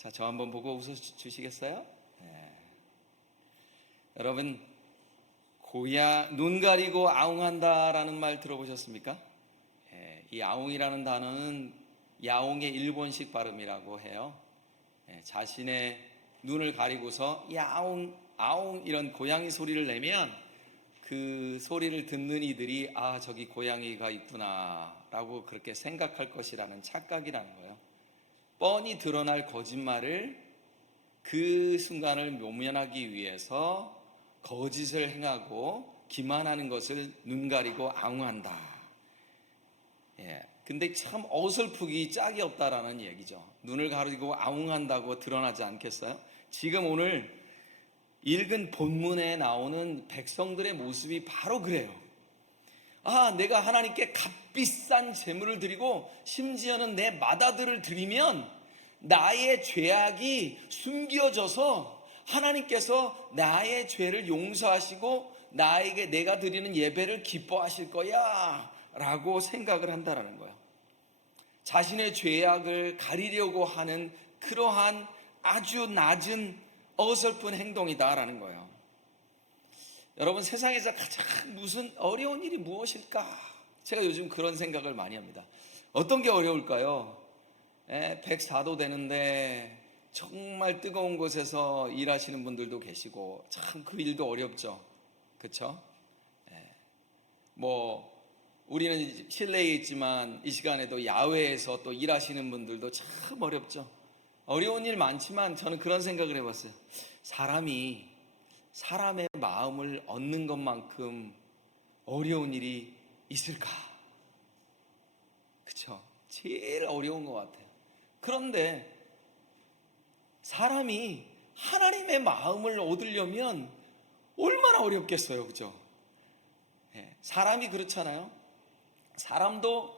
자, 저 한번 보고 웃어주시겠어요? 네. 여러분, 눈 가리고 아웅한다라는 말 들어보셨습니까? 네, 이 아웅이라는 단어는 야옹의 일본식 발음이라고 해요. 네, 자신의 눈을 가리고서 야옹, 아웅 이런 고양이 소리를 내면 그 소리를 듣는 이들이 저기 고양이가 있구나 라고 그렇게 생각할 것이라는 착각이라는 거예요. 뻔히 드러날 거짓말을 그 순간을 모면하기 위해서 거짓을 행하고 기만하는 것을 눈 가리고 아웅한다. 근데 참 어설프기 짝이 없다라는 얘기죠. 눈을 가리고 아웅한다고 드러나지 않겠어요? 지금 오늘 읽은 본문에 나오는 백성들의 모습이 바로 그래요. 내가 하나님께 값비싼 제물을 드리고 심지어는 내 맏아들을 드리면 나의 죄악이 숨겨져서 하나님께서 나의 죄를 용서하시고 나에게 내가 드리는 예배를 기뻐하실 거야 라고 생각을 한다는 거예요. 자신의 죄악을 가리려고 하는 그러한 아주 낮은 어설픈 행동이다라는 거예요. 여러분, 세상에서 가장 무슨 어려운 일이 무엇일까? 제가 요즘 그런 생각을 많이 합니다. 어떤 게 어려울까요? 104도 되는데 정말 뜨거운 곳에서 일하시는 분들도 계시고 참 그 일도 어렵죠. 그렇죠? 우리는 실내에 있지만 이 시간에도 야외에서 또 일하시는 분들도 참 어렵죠. 어려운 일 많지만 저는 그런 생각을 해봤어요. 사람의 마음을 얻는 것만큼 어려운 일이 있을까? 그쵸? 제일 어려운 것 같아요. 그런데 사람이 하나님의 마음을 얻으려면 얼마나 어렵겠어요, 그죠? 사람이 그렇잖아요. 사람도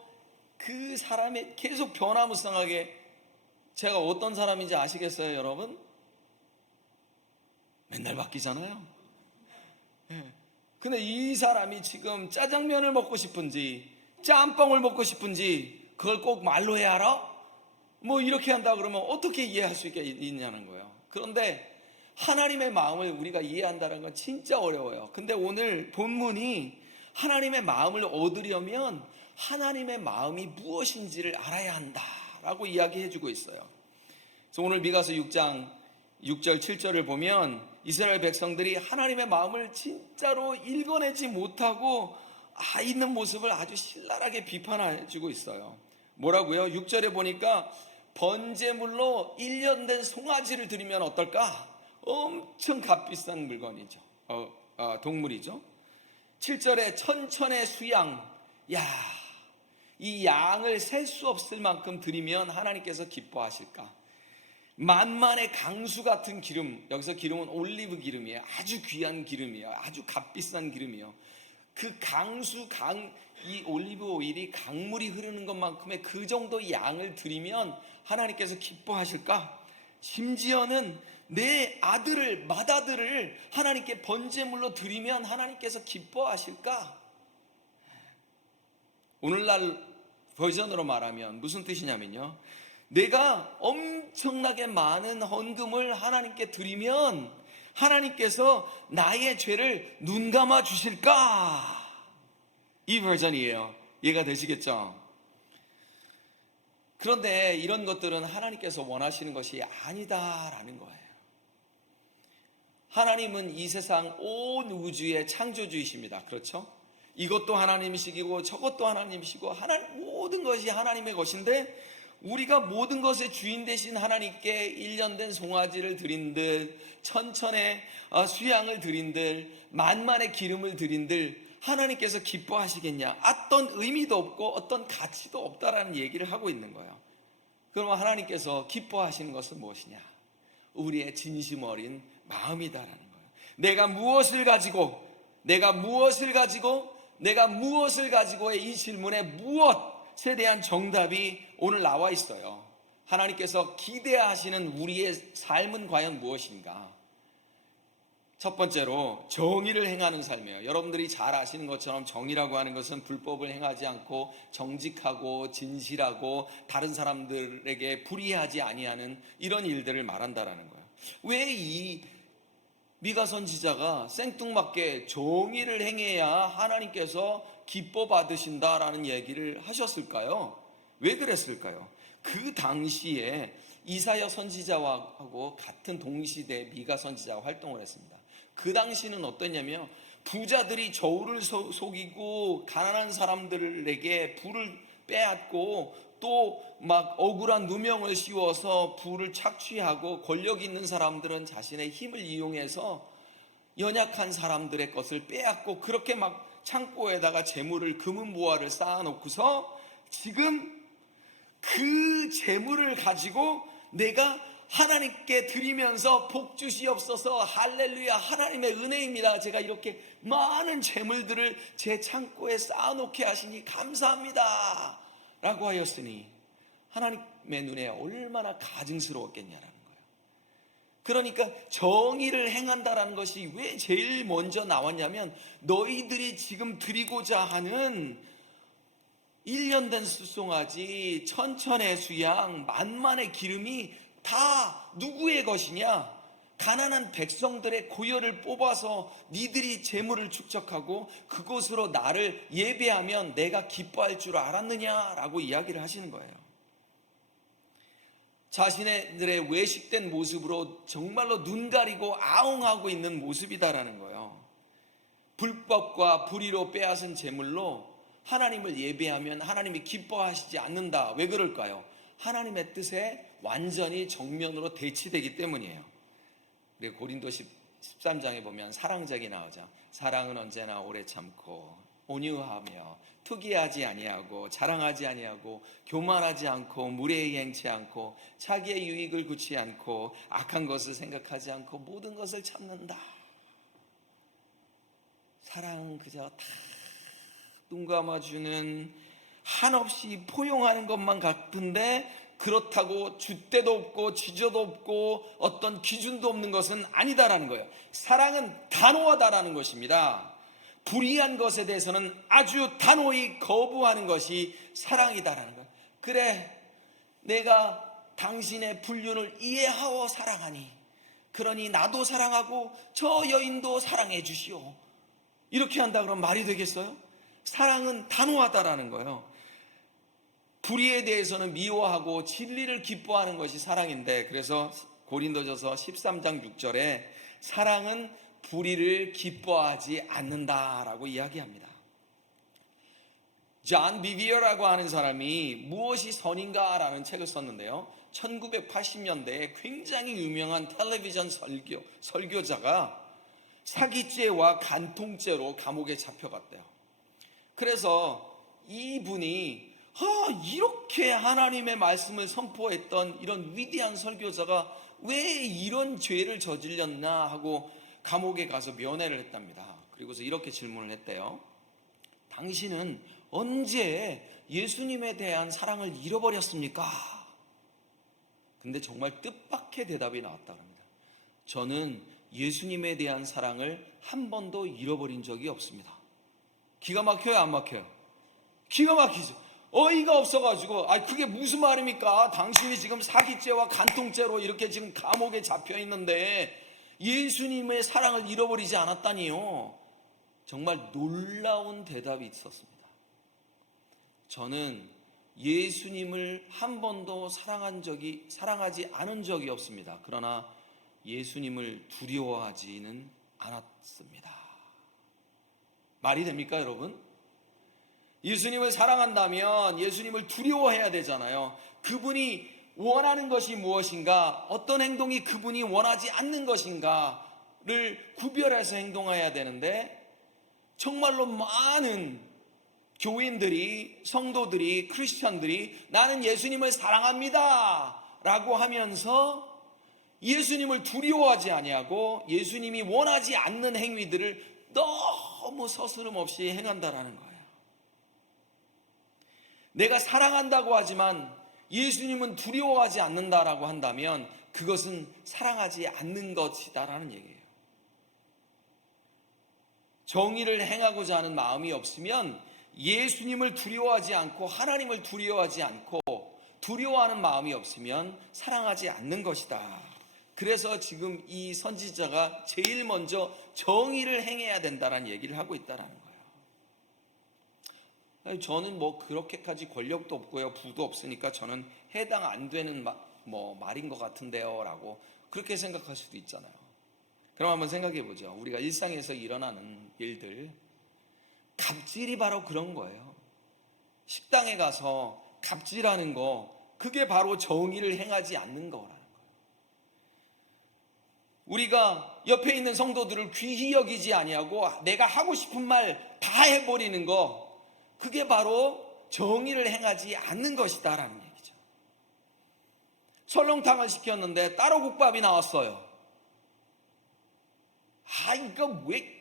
그 사람의 계속 변화무쌍하게, 제가 어떤 사람인지 아시겠어요, 여러분? 맨날 바뀌잖아요. 근데 이 사람이 지금 짜장면을 먹고 싶은지 짬뽕을 먹고 싶은지 그걸 꼭 말로 해야 알아? 이렇게 한다 그러면 어떻게 이해할 수 있냐는 거예요. 그런데 하나님의 마음을 우리가 이해한다는 건 진짜 어려워요. 근데 오늘 본문이 하나님의 마음을 얻으려면 하나님의 마음이 무엇인지를 알아야 한다라고 이야기해주고 있어요. 그래서 오늘 미가서 6장 6절 7절을 보면 이스라엘 백성들이 하나님의 마음을 진짜로 읽어내지 못하고 있는 모습을 아주 신랄하게 비판해주고 있어요. 뭐라고요? 6절에 보니까 번제물로 1년 된 송아지를 드리면 어떨까? 엄청 값비싼 물건이죠. 동물이죠. 7절에 천천의 수양, 이 양을 셀 수 없을 만큼 드리면 하나님께서 기뻐하실까? 만만의 강수 같은 기름, 여기서 기름은 올리브 기름이에요. 아주 귀한 기름이에요. 아주 값비싼 기름이에요. 그 이 올리브 오일이 강물이 흐르는 것만큼의 그 정도 양을 드리면 하나님께서 기뻐하실까? 심지어는 내 맏아들을 하나님께 번제물로 드리면 하나님께서 기뻐하실까? 오늘날 버전으로 말하면 무슨 뜻이냐면요, 내가 엄청나게 많은 헌금을 하나님께 드리면 하나님께서 나의 죄를 눈감아 주실까? 이 버전이에요. 이해가 되시겠죠? 그런데 이런 것들은 하나님께서 원하시는 것이 아니다라는 거예요. 하나님은 이 세상 온 우주의 창조주이십니다. 그렇죠? 이것도 하나님이시고 저것도 하나님이시고 모든 것이 하나님의 것인데, 우리가 모든 것의 주인 되신 하나님께 1년 된 송아지를 드린들, 천천의 수양을 드린들, 만만의 기름을 드린들 하나님께서 기뻐하시겠냐? 어떤 의미도 없고 어떤 가치도 없다라는 얘기를 하고 있는 거예요. 그러면 하나님께서 기뻐하시는 것은 무엇이냐? 우리의 진심 어린 마음이다라는 거예요. 내가 무엇을 가지고의 이 질문에 무엇에 대한 정답이 오늘 나와 있어요. 하나님께서 기대하시는 우리의 삶은 과연 무엇인가? 첫 번째로 정의를 행하는 삶이에요. 여러분들이 잘 아시는 것처럼 정의라고 하는 것은 불법을 행하지 않고 정직하고 진실하고 다른 사람들에게 불이하지 아니하는 이런 일들을 말한다라는 거예요. 왜 이 미가 선지자가 생뚱맞게 정의를 행해야 하나님께서 기뻐 받으신다라는 얘기를 하셨을까요? 왜 그랬을까요? 그 당시에 이사야 선지자하고 같은 동시대에 미가 선지자가 활동을 했습니다. 그 당시는 어떠냐면 부자들이 저울을 속이고 가난한 사람들에게 부를 빼앗고 또 막 억울한 누명을 씌워서 부를 착취하고 권력 있는 사람들은 자신의 힘을 이용해서 연약한 사람들의 것을 빼앗고 그렇게 막 창고에다가 재물을 금은보화를 쌓아놓고서 지금 그 재물을 가지고 내가 하나님께 드리면서 복 주시옵소서, 할렐루야, 하나님의 은혜입니다, 제가 이렇게 많은 재물들을 제 창고에 쌓아놓게 하시니 감사합니다 라고 하였으니 하나님의 눈에 얼마나 가증스러웠겠냐라는 거예요. 그러니까 정의를 행한다라는 것이 왜 제일 먼저 나왔냐면 너희들이 지금 드리고자 하는 1년 된 숫송아지, 천천의 수양, 만만의 기름이 다 누구의 것이냐? 가난한 백성들의 고열을 뽑아서 니들이 재물을 축적하고 그곳으로 나를 예배하면 내가 기뻐할 줄 알았느냐라고 이야기를 하시는 거예요. 자신들의 외식된 모습으로 정말로 눈 가리고 아웅하고 있는 모습이다라는 거예요. 불법과 불의로 빼앗은 재물로 하나님을 예배하면 하나님이 기뻐하시지 않는다. 왜 그럴까요? 하나님의 뜻에 완전히 정면으로 대치되기 때문이에요. 그리고 고린도 13장에 보면 사랑작이 나오죠. 사랑은 언제나 오래 참고 온유하며 투기하지 아니하고 자랑하지 아니하고 교만하지 않고 무례히 행치 않고 자기의 유익을 굳지 않고 악한 것을 생각하지 않고 모든 것을 참는다. 사랑은 그저 다 눈 감아주는 한없이 포용하는 것만 같은데 그렇다고 줏대도 없고 지저도 없고 어떤 기준도 없는 것은 아니다라는 거예요. 사랑은 단호하다라는 것입니다. 불의한 것에 대해서는 아주 단호히 거부하는 것이 사랑이다라는 거예요. 그래, 내가 당신의 불륜을 이해하고 사랑하니 그러니 나도 사랑하고 저 여인도 사랑해 주시오. 이렇게 한다 그러면 말이 되겠어요? 사랑은 단호하다라는 거예요. 불의에 대해서는 미워하고 진리를 기뻐하는 것이 사랑인데, 그래서 고린도전서 13장 6절에 사랑은 불의를 기뻐하지 않는다라고 이야기합니다. 존 비비어라고 하는 사람이 무엇이 선인가라는 책을 썼는데요, 1980년대에 굉장히 유명한 텔레비전 설교자가 사기죄와 간통죄로 감옥에 잡혀갔대요. 그래서 이분이 이렇게 하나님의 말씀을 선포했던 이런 위대한 설교자가 왜 이런 죄를 저질렀나 하고 감옥에 가서 면회를 했답니다. 그리고서 이렇게 질문을 했대요. 당신은 언제 예수님에 대한 사랑을 잃어버렸습니까? 근데 정말 뜻밖의 대답이 나왔다고 합니다. 저는 예수님에 대한 사랑을 한 번도 잃어버린 적이 없습니다. 기가 막혀요, 안 막혀요? 기가 막히죠. 어이가 없어가지고, 그게 무슨 말입니까? 당신이 지금 사기죄와 간통죄로 이렇게 지금 감옥에 잡혀 있는데 예수님의 사랑을 잃어버리지 않았다니요. 정말 놀라운 대답이 있었습니다. 저는 예수님을 한 번도 사랑하지 않은 적이 없습니다. 그러나 예수님을 두려워하지는 않았습니다. 말이 됩니까, 여러분? 예수님을 사랑한다면 예수님을 두려워해야 되잖아요. 그분이 원하는 것이 무엇인가, 어떤 행동이 그분이 원하지 않는 것인가를 구별해서 행동해야 되는데, 정말로 많은 교인들이, 성도들이, 크리스천들이 나는 예수님을 사랑합니다 라고 하면서 예수님을 두려워하지 아니하고 예수님이 원하지 않는 행위들을 너무 서스름 없이 행한다라는 거예요. 내가 사랑한다고 하지만 예수님은 두려워하지 않는다라고 한다면 그것은 사랑하지 않는 것이다라는 얘기예요. 정의를 행하고자 하는 마음이 없으면 예수님을 두려워하지 않고 하나님을 두려워하지 않고 두려워하는 마음이 없으면 사랑하지 않는 것이다. 그래서 지금 이 선지자가 제일 먼저 정의를 행해야 된다는 얘기를 하고 있다는 거예요. 저는 뭐 그렇게까지 권력도 없고요, 부도 없으니까 저는 해당 안 되는 말인 것 같은데요 라고 그렇게 생각할 수도 있잖아요. 그럼 한번 생각해 보죠. 우리가 일상에서 일어나는 일들, 갑질이 바로 그런 거예요. 식당에 가서 갑질하는 거, 그게 바로 정의를 행하지 않는 거라는 거예요. 우리가 옆에 있는 성도들을 귀히 여기지 아니하고 내가 하고 싶은 말 다 해버리는 거, 그게 바로 정의를 행하지 않는 것이다라는 얘기죠. 설렁탕을 시켰는데 따로 국밥이 나왔어요. 이거 왜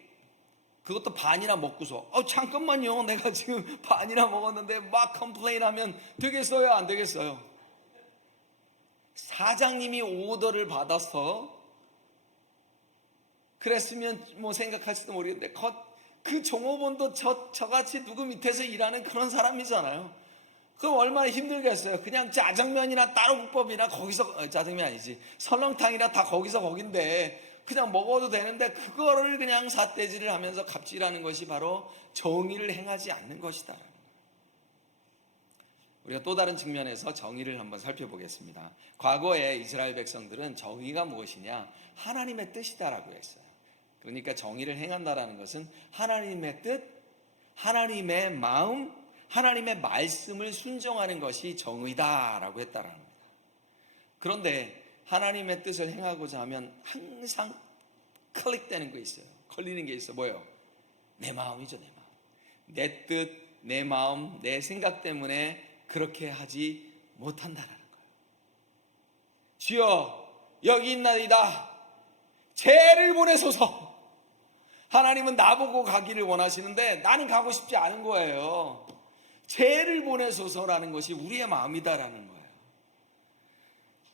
그것도 반이나 먹고서 잠깐만요, 내가 지금 반이나 먹었는데 막 컴플레인하면 되겠어요, 안 되겠어요? 사장님이 오더를 받아서 그랬으면 뭐 생각할지도 모르겠는데 그 종업원도 저같이 누구 밑에서 일하는 그런 사람이잖아요. 그럼 얼마나 힘들겠어요. 그냥 짜장면이나 따로 국밥이나 거기서, 짜장면 아니지, 설렁탕이나 다 거기서 거긴데 그냥 먹어도 되는데 그거를 그냥 삿대질을 하면서 갑질하는 것이 바로 정의를 행하지 않는 것이다. 우리가 또 다른 측면에서 정의를 한번 살펴보겠습니다. 과거에 이스라엘 백성들은 정의가 무엇이냐? 하나님의 뜻이다라고 했어요. 그러니까 정의를 행한다라는 것은 하나님의 뜻, 하나님의 마음, 하나님의 말씀을 순종하는 것이 정의다라고 했다라는 겁니다. 그런데 하나님의 뜻을 행하고자 하면 항상 클릭되는 거 있어요. 걸리는 게 있어. 뭐예요? 내 마음이죠, 내 마음. 내 뜻, 내 마음, 내 생각 때문에 그렇게 하지 못한다라는 거예요. 주여, 여기 있나이다. 죄를 보내소서. 하나님은 나보고 가기를 원하시는데 나는 가고 싶지 않은 거예요. 죄를 보내소서라는 것이 우리의 마음이다라는 거예요.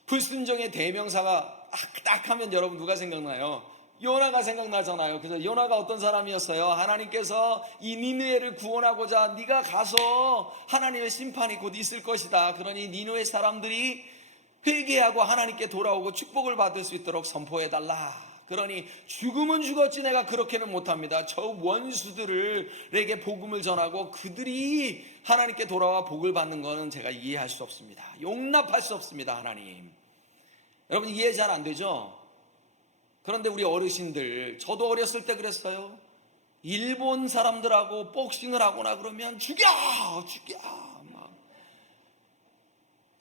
불순종의 대명사가 딱 하면 여러분 누가 생각나요? 요나가 생각나잖아요. 그래서 요나가 어떤 사람이었어요? 하나님께서 이 니느웨를 구원하고자 네가 가서 하나님의 심판이 곧 있을 것이다. 그러니 니느웨 사람들이 회개하고 하나님께 돌아오고 축복을 받을 수 있도록 선포해달라. 그러니 죽으면 죽었지 내가 그렇게는 못합니다. 저 원수들에게 복음을 전하고 그들이 하나님께 돌아와 복을 받는 것은 제가 이해할 수 없습니다. 용납할 수 없습니다. 하나님, 여러분 이해 잘 안 되죠? 그런데 우리 어르신들, 저도 어렸을 때 그랬어요. 일본 사람들하고 복싱을 하거나 그러면 죽여! 막.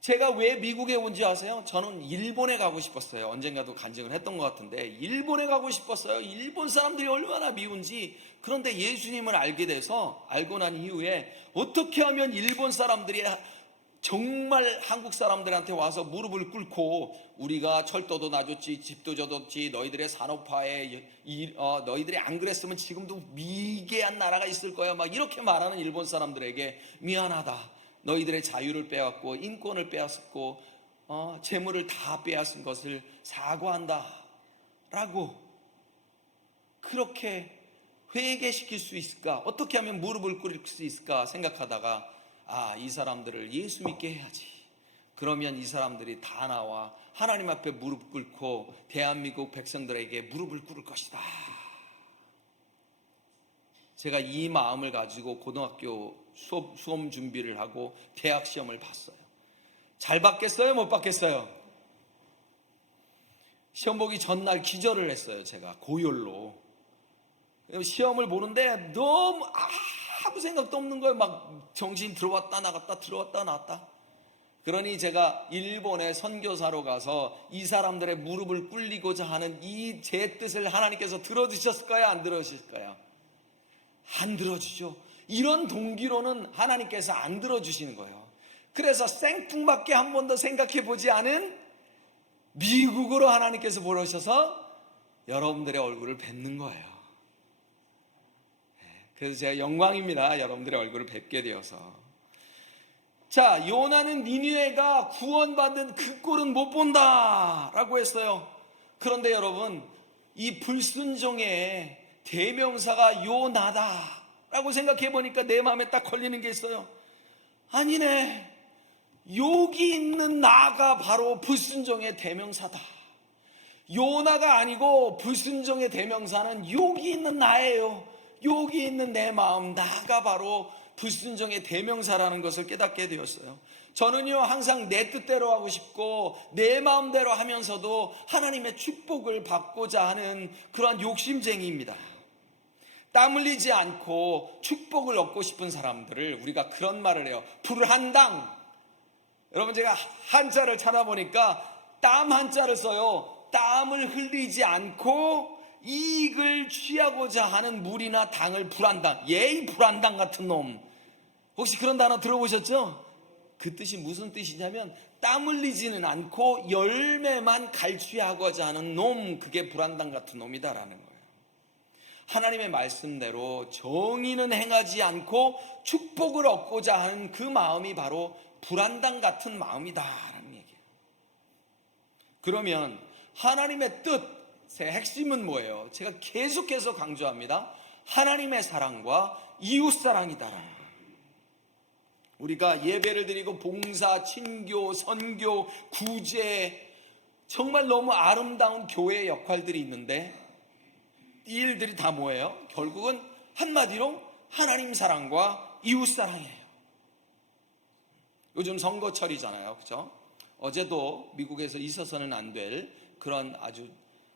제가 왜 미국에 온지 아세요? 저는 일본에 가고 싶었어요. 언젠가도 간증을 했던 것 같은데 일본에 가고 싶었어요. 일본 사람들이 얼마나 미운지. 그런데 예수님을 알고 난 이후에 어떻게 하면 일본 사람들이 정말 한국 사람들한테 와서 무릎을 꿇고 우리가 철도도 놔줬지, 집도 줘줬지, 너희들의 산업화에 너희들이 안 그랬으면 지금도 미개한 나라가 있을 거야, 막 이렇게 말하는 일본 사람들에게 미안하다, 너희들의 자유를 빼앗고 인권을 빼앗고 재물을 다 빼앗은 것을 사과한다 라고 그렇게 회개시킬 수 있을까, 어떻게 하면 무릎을 꿇을 수 있을까 생각하다가 이 사람들을 예수 믿게 해야지. 그러면 이 사람들이 다 나와 하나님 앞에 무릎 꿇고 대한민국 백성들에게 무릎을 꿇을 것이다. 제가 이 마음을 가지고 고등학교 수험 준비를 하고 대학 시험을 봤어요. 잘 봤겠어요? 못 봤겠어요? 시험 보기 전날 기절을 했어요. 제가 고열로. 시험을 보는데 너무 아무 생각도 없는 거예요. 막 정신 들어왔다 나갔다 들어왔다 나왔다. 그러니 제가 일본에 선교사로 가서 이 사람들의 무릎을 꿇리고자 하는 이 제 뜻을 하나님께서 들어주셨을까요? 안 들어주실까요? 안 들어주죠. 이런 동기로는 하나님께서 안 들어주시는 거예요. 그래서 생뚱맞게 한 번도 생각해 보지 않은 미국으로 하나님께서 보내셔서 여러분들의 얼굴을 뵙는 거예요. 그래서 제가 영광입니다. 여러분들의 얼굴을 뵙게 되어서. 자, 요나는 니느웨가 구원받은 그 꼴은 못 본다 라고 했어요. 그런데 여러분, 이 불순종의 대명사가 요나다라고 생각해 보니까 내 마음에 딱 걸리는 게 있어요. 아니네, 여기 있는 나가 바로 불순종의 대명사다. 요나가 아니고 불순종의 대명사는 여기 있는 나예요. 여기 있는 내 마음, 나가 바로 불순종의 대명사라는 것을 깨닫게 되었어요. 저는요, 항상 내 뜻대로 하고 싶고 내 마음대로 하면서도 하나님의 축복을 받고자 하는 그러한 욕심쟁이입니다. 땀 흘리지 않고 축복을 얻고 싶은 사람들을 우리가 그런 말을 해요. 불한당. 여러분, 제가 한자를 찾아보니까 땀 한자를 써요. 땀을 흘리지 않고 이익을 취하고자 하는 물이나 당을 불한당. 예의 불한당 같은 놈. 혹시 그런 단어 들어보셨죠? 그 뜻이 무슨 뜻이냐면 땀 흘리지는 않고 열매만 갈취하고자 하는 놈, 그게 불한당 같은 놈이다라는 거예요. 하나님의 말씀대로 정의는 행하지 않고 축복을 얻고자 하는 그 마음이 바로 불한당 같은 마음이다라는 얘기예요. 그러면 하나님의 뜻의 핵심은 뭐예요? 제가 계속해서 강조합니다. 하나님의 사랑과 이웃사랑이다라는 거예요. 우리가 예배를 드리고 봉사, 친교, 선교, 구제, 정말 너무 아름다운 교회의 역할들이 있는데 이 일들이 다 뭐예요? 결국은 한마디로 하나님 사랑과 이웃 사랑이에요. 요즘 선거철이잖아요, 그렇죠? 어제도 미국에서 있어서는 안 될 그런 아주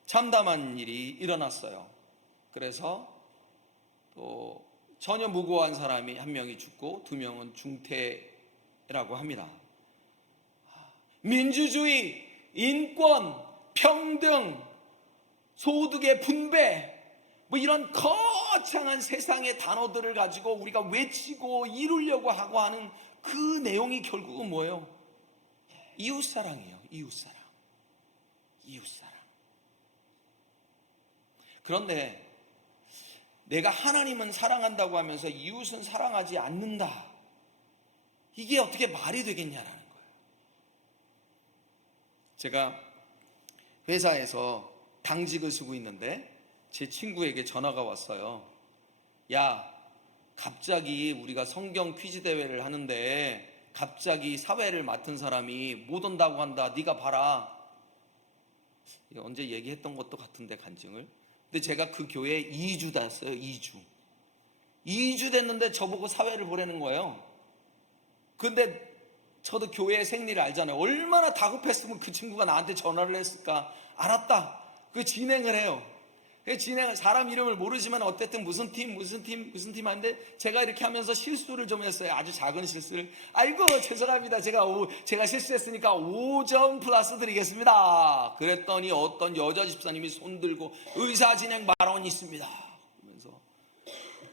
참담한 일이 일어났어요. 그래서 또 전혀 무고한 사람이 한 명이 죽고 두 명은 중태라고 합니다. 민주주의, 인권, 평등, 소득의 분배, 뭐 이런 거창한 세상의 단어들을 가지고 우리가 외치고 이루려고 하고 하는 그 내용이 결국은 뭐예요? 이웃사랑이에요. 이웃사랑. 이웃사랑. 그런데 내가 하나님은 사랑한다고 하면서 이웃은 사랑하지 않는다. 이게 어떻게 말이 되겠냐라는 거예요. 제가 회사에서 당직을 쓰고 있는데 제 친구에게 전화가 왔어요. 야, 갑자기 우리가 성경 퀴즈 대회를 하는데 갑자기 사회를 맡은 사람이 못 온다고 한다. 네가 봐라. 언제 얘기했던 것도 같은데 간증을. 근데 제가 그 교회에 2주 다녔어요. 2주 됐는데 저보고 사회를 보내는 거예요. 근데 저도 교회의 생리를 알잖아요. 얼마나 다급했으면 그 친구가 나한테 전화를 했을까. 알았다. 그 진행을 해요. 그 진행을, 사람 이름을 모르지만 어쨌든 무슨 팀 하는데 제가 이렇게 하면서 실수를 좀 했어요. 아주 작은 실수를. 아이고 죄송합니다. 제가 실수했으니까 5점 플러스 드리겠습니다. 그랬더니 어떤 여자 집사님이 손들고 의사 진행 발언이 있습니다. 그러면서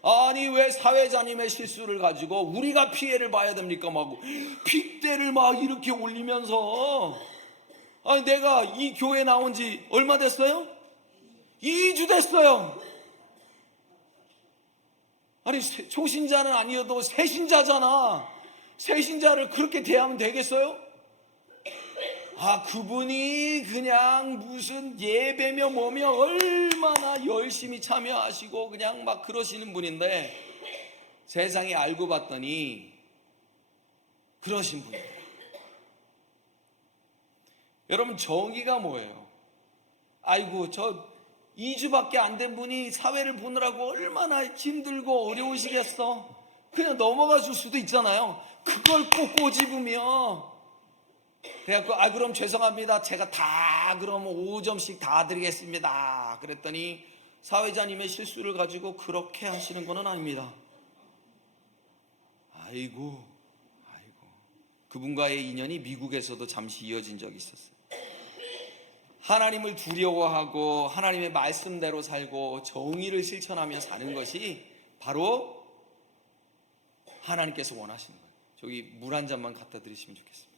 아니 왜 사회자님의 실수를 가지고 우리가 피해를 봐야 됩니까? 막 핏대를 막 이렇게 올리면서, 아니 내가 이 교회 나온 지 얼마 됐어요? 2주 됐어요. 아니 초신자는 아니어도 새신자잖아. 새신자를 그렇게 대하면 되겠어요? 아, 그분이 그냥 무슨 예배며 뭐며 얼마나 열심히 참여하시고 그냥 막 그러시는 분인데 세상에 알고 봤더니 그러신 분이에요. 여러분, 정의가 뭐예요? 아이고 저 2주밖에 안 된 분이 사회를 보느라고 얼마나 힘들고 어려우시겠어. 그냥 넘어가 줄 수도 있잖아요. 그걸 꼭 꼬집으며 그래갖고 그럼 죄송합니다. 제가 다 그럼 5점씩 다 드리겠습니다. 그랬더니 사회자님의 실수를 가지고 그렇게 하시는 건 아닙니다. 아이고 그분과의 인연이 미국에서도 잠시 이어진 적이 있었어요. 하나님을 두려워하고 하나님의 말씀대로 살고 정의를 실천하며 사는 것이 바로 하나님께서 원하시는 거예요. 저기 물 한 잔만 갖다 드리시면 좋겠습니다.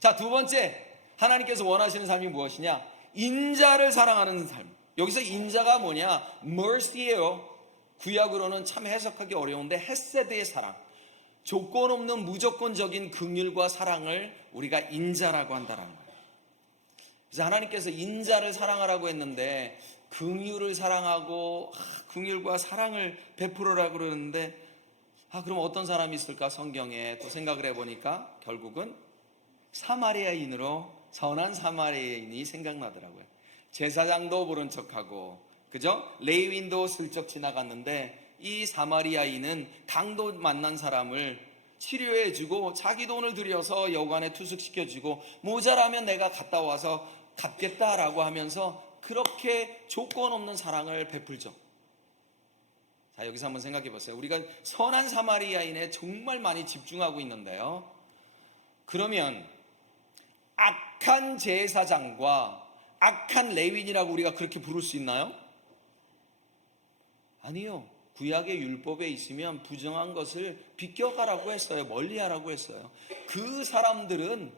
자, 두 번째, 하나님께서 원하시는 삶이 무엇이냐? 인자를 사랑하는 삶. 여기서 인자가 뭐냐? mercy예요. 구약으로는 참 해석하기 어려운데 헤세드의 사랑, 조건 없는 무조건적인 긍휼과 사랑을 우리가 인자라고 한다는 거예요. 그래서 하나님께서 인자를 사랑하라고 했는데 긍휼을 사랑하고 긍휼과 사랑을 베풀으라고 그러는데 그럼 어떤 사람이 있을까? 성경에 또 생각을 해보니까 결국은 사마리아인으로 선한 사마리아인이 생각나더라고요. 제사장도 모른 척하고 그죠? 레위인도 슬쩍 지나갔는데 이 사마리아인은 강도 만난 사람을 치료해주고 자기 돈을 들여서 여관에 투숙시켜주고 모자라면 내가 갔다 와서 갚겠다라고 하면서 그렇게 조건 없는 사랑을 베풀죠. 자, 여기서 한번 생각해 보세요. 우리가 선한 사마리아인에 정말 많이 집중하고 있는데요. 그러면 악한 제사장과 악한 레위인이라고 우리가 그렇게 부를 수 있나요? 아니요. 구약의 율법에 있으면 부정한 것을 비껴가라고 했어요. 멀리하라고 했어요. 그 사람들은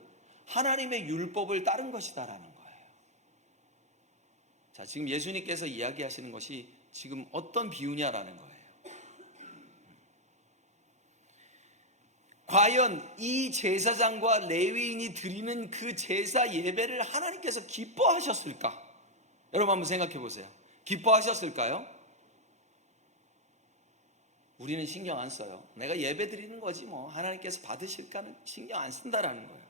하나님의 율법을 따른 것이다라는 거예요. 자, 지금 예수님께서 이야기하시는 것이 지금 어떤 비유냐라는 거예요. 과연 이 제사장과 레위인이 드리는 그 제사 예배를 하나님께서 기뻐하셨을까? 여러분 한번 생각해 보세요. 기뻐하셨을까요? 우리는 신경 안 써요. 내가 예배 드리는 거지 뭐 하나님께서 받으실까는 신경 안 쓴다라는 거예요.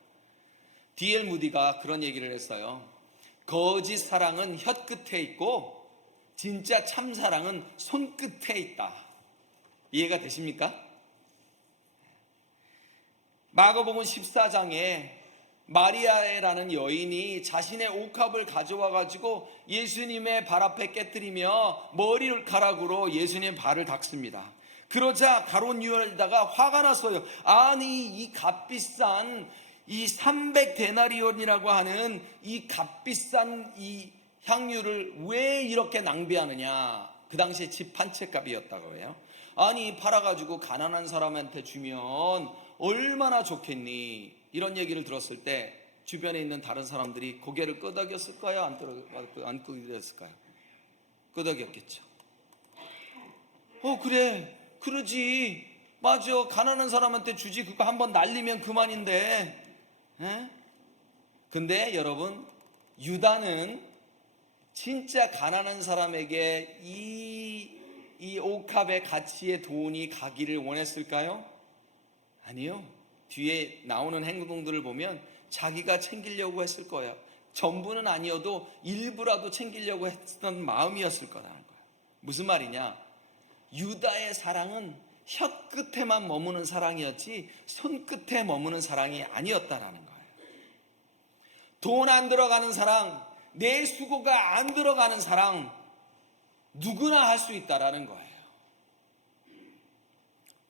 D.L. 무디가 그런 얘기를 했어요. 거짓 사랑은 혀끝에 있고 진짜 참 사랑은 손끝에 있다. 이해가 되십니까? 마가복음 14장에 마리아라는 여인이 자신의 옥합을 가져와 가지고 예수님의 발 앞에 깨뜨리며 머리카락으로 예수님의 발을 닦습니다. 그러자 가룟 유다가 화가 났어요. 아니 이 값비싼 이 300데나리온이라고 하는 이 값비싼 이 향유를 왜 이렇게 낭비하느냐. 그 당시에 집 한 채 값이었다고 해요. 아니 팔아가지고 가난한 사람한테 주면 얼마나 좋겠니. 이런 얘기를 들었을 때 주변에 있는 다른 사람들이 고개를 끄덕였을까요? 안 끄덕였을까요? 끄덕였겠죠. 그래 그러지 맞아 가난한 사람한테 주지 그거 한번 날리면 그만인데. 근데 여러분 유다는 진짜 가난한 사람에게 이 옥합의 가치의 돈이 가기를 원했을까요? 아니요. 뒤에 나오는 행동들을 보면 자기가 챙기려고 했을 거예요. 전부는 아니어도 일부라도 챙기려고 했던 마음이었을 거라는 거예요. 무슨 말이냐? 유다의 사랑은 혀끝에만 머무는 사랑이었지 손끝에 머무는 사랑이 아니었다라는 거예요. 돈 안 들어가는 사랑, 내 수고가 안 들어가는 사랑 누구나 할 수 있다라는 거예요.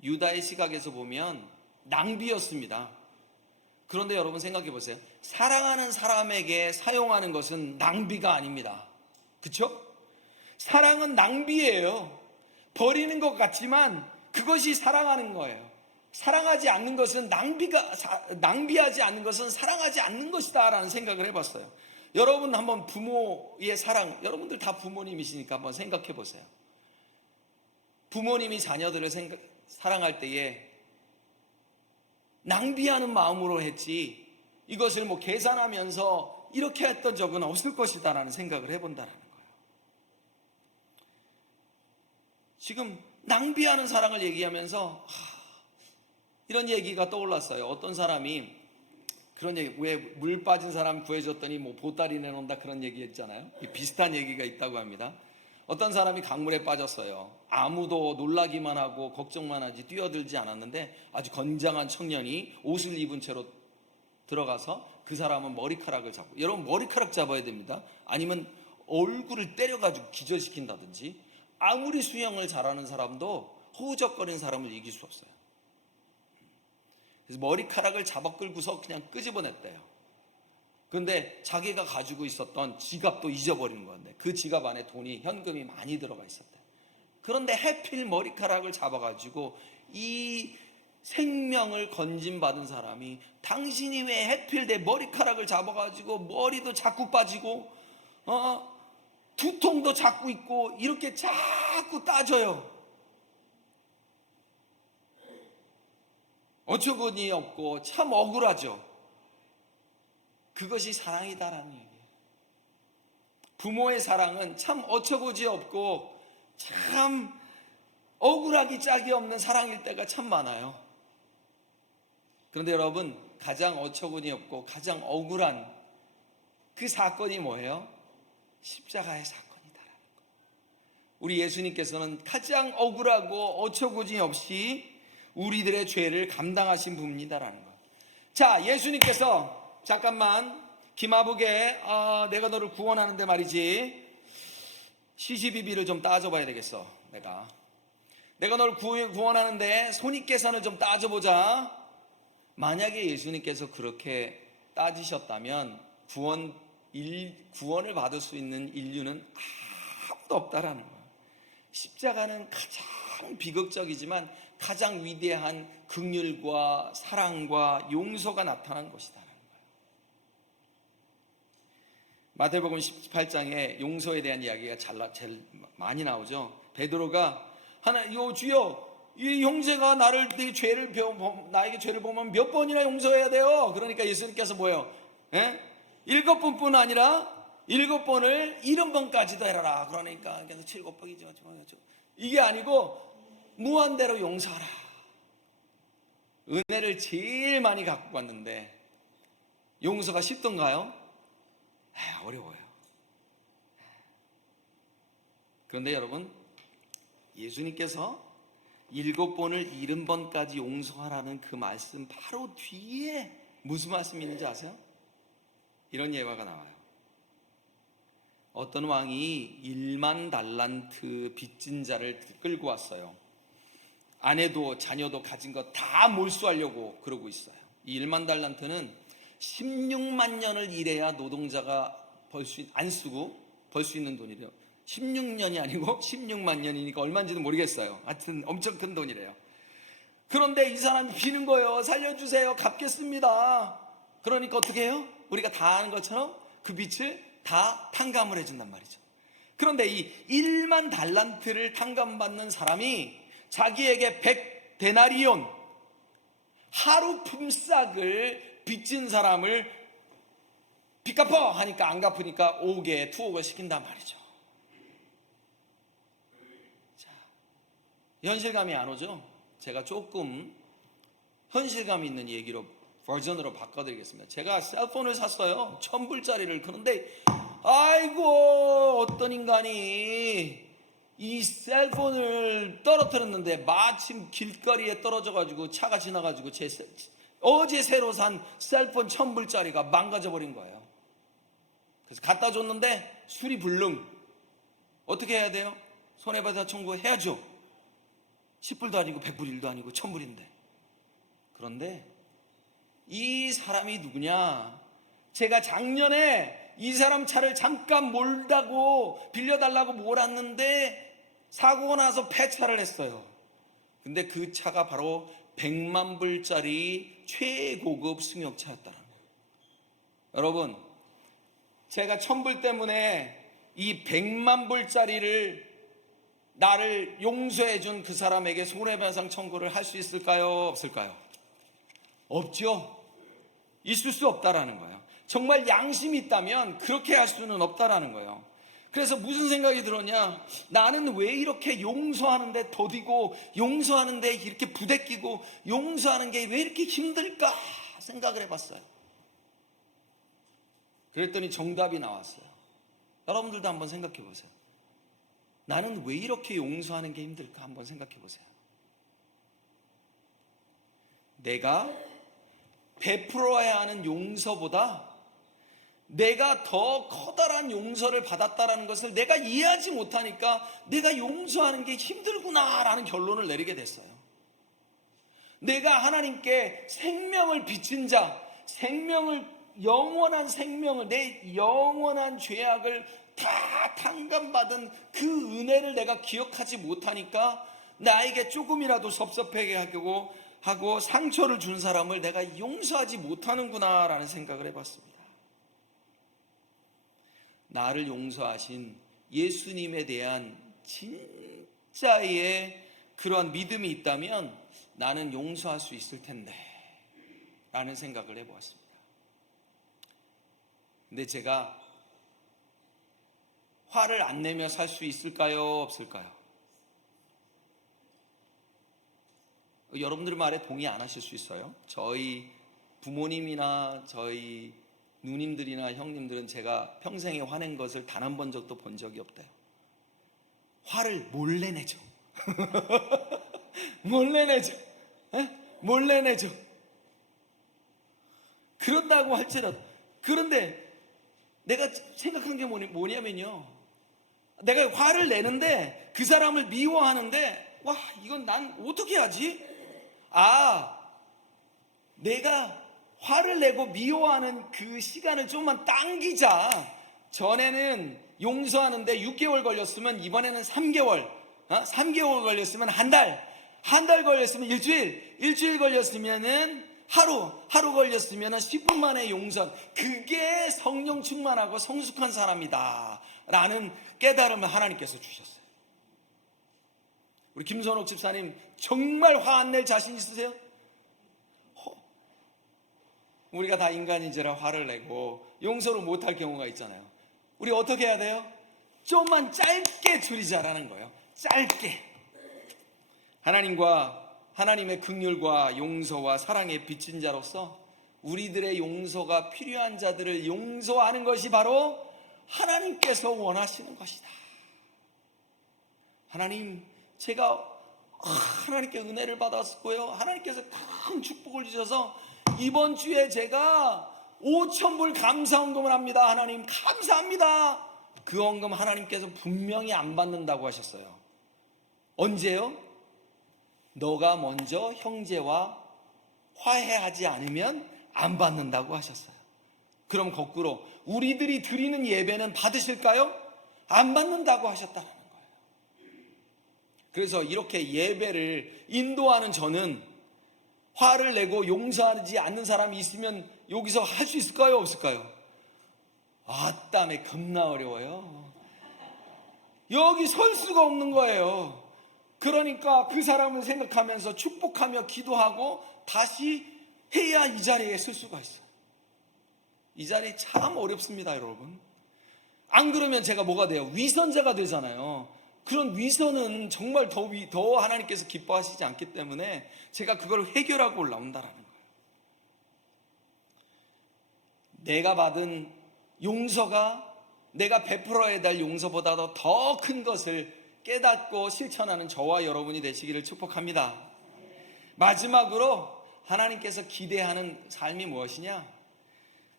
유다의 시각에서 보면 낭비였습니다. 그런데 여러분 생각해 보세요. 사랑하는 사람에게 사용하는 것은 낭비가 아닙니다. 그렇죠? 사랑은 낭비예요. 버리는 것 같지만 그것이 사랑하는 거예요. 사랑하지 않는 것은 낭비하지 않는 것은 사랑하지 않는 것이다 라는 생각을 해봤어요. 여러분 한번 부모의 사랑, 여러분들 다 부모님이시니까 한번 생각해 보세요. 부모님이 자녀들을 사랑할 때에 낭비하는 마음으로 했지 이것을 뭐 계산하면서 이렇게 했던 적은 없을 것이다 라는 생각을 해본다는 거예요. 지금 낭비하는 사랑을 얘기하면서 이런 얘기가 떠올랐어요. 어떤 사람이 그런 얘기, 왜 물 빠진 사람 구해줬더니 뭐 보따리 내놓는다 그런 얘기 했잖아요. 비슷한 얘기가 있다고 합니다. 어떤 사람이 강물에 빠졌어요. 아무도 놀라기만 하고 걱정만 하지 뛰어들지 않았는데 아주 건장한 청년이 옷을 입은 채로 들어가서 그 사람은 머리카락을 잡고, 여러분 머리카락 잡아야 됩니다. 아니면 얼굴을 때려가지고 기절시킨다든지. 아무리 수영을 잘하는 사람도 허우적거리는 사람을 이길 수 없어요. 그래서 머리카락을 잡아 끌고서 그냥 끄집어냈대요. 그런데 자기가 가지고 있었던 지갑도 잊어버린 건데 그 지갑 안에 현금이 많이 들어가 있었대요. 그런데 해필 머리카락을 잡아가지고 이 생명을 건진받은 사람이 당신이 왜 해필 내 머리카락을 잡아가지고 머리도 자꾸 빠지고 두통도 자꾸 있고 이렇게 자꾸 따져요. 어처구니 없고 참 억울하죠. 그것이 사랑이다라는 얘기예요. 부모의 사랑은 참 어처구니 없고 참 억울하기 짝이 없는 사랑일 때가 참 많아요. 그런데 여러분, 가장 어처구니 없고 가장 억울한 그 사건이 뭐예요? 십자가의 사건이다라는 거. 우리 예수님께서는 가장 억울하고 어처구니 없이 우리들의 죄를 감당하신 분입니다라는 거. 자, 예수님께서 잠깐만 기마복에 내가 너를 구원하는데 말이지, 시시비비를 좀 따져봐야 되겠어. 내가 너를 구원하는데 손익계산을 좀 따져보자. 만약에 예수님께서 그렇게 따지셨다면 구원을 받을 수 있는 인류는 아무도 없다라는 거예요. 십자가는 가장 비극적이지만 가장 위대한 긍휼과 사랑과 용서가 나타난 것이다. 마태복음 18장에 용서에 대한 이야기가 제일 많이 나오죠. 베드로가 주여, 이 형제가 나에게 죄를 보면 몇 번이나 용서해야 돼요? 그러니까 예수님께서 뭐예요? 7번뿐 아니라 7번을 70번까지도 해라. 그러니까 7번이죠. 이게 아니고 무한대로 용서하라. 은혜를 제일 많이 갖고 왔는데 용서가 쉽던가요? 어려워요. 그런데 여러분, 예수님께서 7번을 70번까지 용서하라는 그 말씀 바로 뒤에 무슨 말씀이 있는지 아세요? 이런 예화가 나와요. 어떤 왕이 1만 달란트 빚진 자를 끌고 왔어요. 아내도 자녀도 가진 거 다 몰수하려고 그러고 있어요. 이 1만 달란트는 16만 년을 일해야 노동자가 안 쓰고 벌 수 있는 돈이래요. 16년이 아니고 16만 년이니까 얼마인지는 모르겠어요. 하여튼 엄청 큰 돈이래요. 그런데 이 사람이 비는 거예요. 살려주세요. 갚겠습니다. 그러니까 어떻게 해요? 우리가 다 아는 것처럼 그 빚을 다 탕감을 해준단 말이죠. 그런데 이 1만 달란트를 탕감받는 사람이 자기에게 100데나리온, 하루 품삯을 빚진 사람을 빚 갚아 하니까 안 갚으니까 5개, 투옥을 시킨단 말이죠. 자, 현실감이 안 오죠? 제가 조금 현실감 있는 얘기로 버전으로 바꿔드리겠습니다. 제가 셀폰을 샀어요. 1000불짜리를. 그런데 아이고, 어떤 인간이 이 셀폰을 떨어뜨렸는데 마침 길거리에 떨어져가지고 차가 지나가지고 어제 새로 산 셀폰 1000불짜리가 망가져버린 거예요. 그래서 갖다 줬는데 수리 불능. 어떻게 해야 돼요? 손해배상 청구해야죠. 10불도 아니고 100불 1도 아니고 1000불인데. 그런데 이 사람이 누구냐? 제가 작년에 이 사람 차를 잠깐 몰다고 빌려달라고 몰았는데 사고가 나서 폐차를 했어요. 근데 그 차가 바로 100만 불짜리 최고급 승용차였다는 거예요. 여러분, 제가 1000불 때문에 이 100만 불짜리를 나를 용서해 준 그 사람에게 손해배상 청구를 할 수 있을까요? 없을까요? 없죠. 있을 수 없다라는 거예요. 정말 양심이 있다면 그렇게 할 수는 없다라는 거예요. 그래서 무슨 생각이 들었냐? 나는 왜 이렇게 용서하는데 더디고 용서하는데 이렇게 부대끼고 용서하는 게 왜 이렇게 힘들까 생각을 해봤어요. 그랬더니 정답이 나왔어요. 여러분들도 한번 생각해 보세요. 나는 왜 이렇게 용서하는 게 힘들까 한번 생각해 보세요. 내가 베풀어야 하는 용서보다 내가 더 커다란 용서를 받았다라는 것을 내가 이해하지 못하니까 내가 용서하는 게 힘들구나라는 결론을 내리게 됐어요. 내가 하나님께 생명을 빚진 자, 영원한 생명을, 내 영원한 죄악을 다 탕감받은 그 은혜를 내가 기억하지 못하니까 나에게 조금이라도 섭섭하게 하고 상처를 준 사람을 내가 용서하지 못하는구나라는 생각을 해봤습니다. 나를 용서하신 예수님에 대한 진짜의 그러한 믿음이 있다면 나는 용서할 수 있을 텐데 라는 생각을 해보았습니다. 근데 제가 화를 안 내며 살 수 있을까요? 없을까요? 여러분들 말에 동의 안 하실 수 있어요. 저희 부모님이나 저희 누님들이나 형님들은 제가 평생에 화낸 것을 단 한 번 적도 본 적이 없대요. 화를 몰래 내죠. 몰래 내죠. 몰래 내죠. 그런다고 할지라도. 그런데 내가 생각한 게 뭐냐면요, 내가 화를 내는데 그 사람을 미워하는데, 와, 이건 난 어떻게 하지? 내가 화를 내고 미워하는 그 시간을 좀만 당기자. 전에는 용서하는데 6개월 걸렸으면 이번에는 3개월, 3개월 걸렸으면 한 달, 한 달 걸렸으면 일주일, 일주일 걸렸으면은 하루 걸렸으면 10분 만에 용서. 그게 성령 충만하고 성숙한 사람이다 라는 깨달음을 하나님께서 주셨어요. 우리 김선옥 집사님 정말 화 안 낼 자신 있으세요? 우리가 다 인간인지라 화를 내고 용서를 못할 경우가 있잖아요. 우리 어떻게 해야 돼요? 좀만 짧게 줄이자라는 거예요. 짧게. 하나님의 긍휼과 용서와 사랑에 비친 자로서 우리들의 용서가 필요한 자들을 용서하는 것이 바로 하나님께서 원하시는 것이다. 하나님, 제가 하나님께 은혜를 받았고요, 하나님께서 큰 축복을 주셔서 이번 주에 제가 5,000불 감사헌금을 합니다. 하나님 감사합니다. 그 헌금 하나님께서 분명히 안 받는다고 하셨어요. 언제요? 너가 먼저 형제와 화해하지 않으면 안 받는다고 하셨어요. 그럼 거꾸로 우리들이 드리는 예배는 받으실까요? 안 받는다고 하셨다는 거예요. 그래서 이렇게 예배를 인도하는 저는 화를 내고 용서하지 않는 사람이 있으면 여기서 할 수 있을까요? 없을까요? 땀에 겁나 어려워요. 여기 설 수가 없는 거예요. 그러니까 그 사람을 생각하면서 축복하며 기도하고 다시 해야 이 자리에 설 수가 있어요. 이 자리 참 어렵습니다, 여러분. 안 그러면 제가 뭐가 돼요? 위선자가 되잖아요. 그런 위선은 정말 더 하나님께서 기뻐하시지 않기 때문에 제가 그걸 해결하고 올라온다라는 거예요. 내가 받은 용서가 내가 베풀어야 될 용서보다도 더 큰 것을 깨닫고 실천하는 저와 여러분이 되시기를 축복합니다. 마지막으로 하나님께서 기대하는 삶이 무엇이냐?